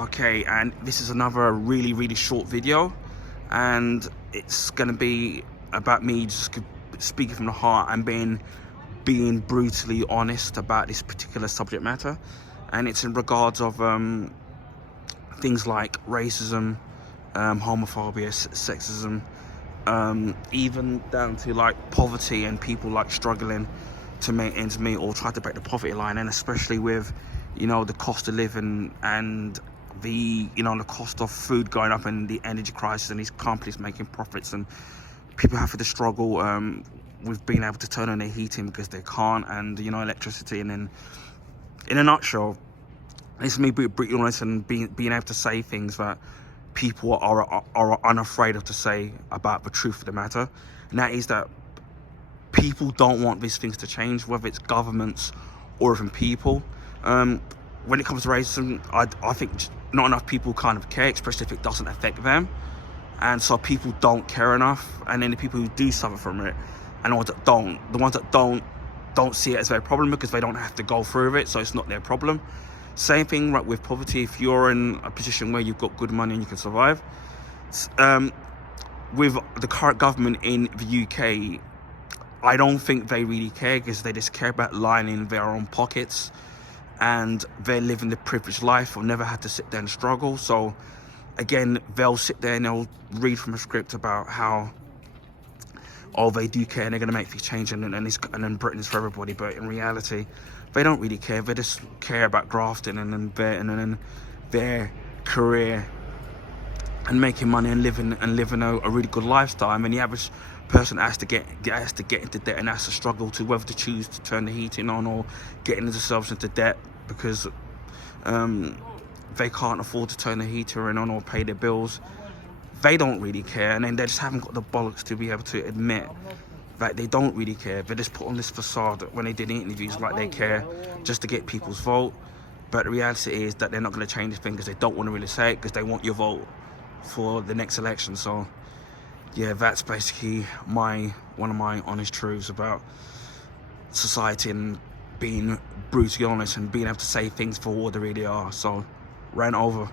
Okay, and this is another really short video, and it's gonna be about me just speaking from the heart and being brutally honest about this particular subject matter. And it's in regards of things like racism, homophobia, sexism, even down to like poverty and people like struggling to make ends meet or try to break the poverty line. And especially with, you know, the cost of living and the cost of food going up and the energy crisis and these companies making profits and people having to struggle with being able to turn on their heating because they can't, and electricity. And then in a nutshell, it's me being brutally honest and being able to say things that people are unafraid of to say about the truth of the matter. And that is that people don't want these things to change, whether it's governments or even people. When it comes to racism, I think not enough people kind of care, especially if it doesn't affect them. And so people don't care enough. And then the people who do suffer from it, and the ones that don't see it as their problem because they don't have to go through it, so it's not their problem. Same thing right with poverty. If you're in a position where you've got good money and you can survive, with the current government in the UK, I don't think they really care, because they just care about lining their own pockets, and they're living the privileged life or never had to sit there and struggle. So again, they'll sit there and they'll read from a script about how, oh, they do care and they're going to make things change, and then Britain is for everybody. But in reality, they don't really care. They just care about grafting and then their career and making money and living a really good lifestyle. I mean, the average person has to get into debt and has to struggle to whether to choose to turn the heating on or getting themselves into debt because they can't afford to turn the heater on or pay their bills. They don't really care, and then they just haven't got the bollocks to be able to admit that they don't really care. They just put on this facade when they did the interviews like they care, just to get people's vote. But the reality is that they're not going to change the thing because they don't want to really say it, because they want your vote for the next election. So yeah, that's basically one of my honest truths about society and being brutally honest and being able to say things for what they really are. So, ran over.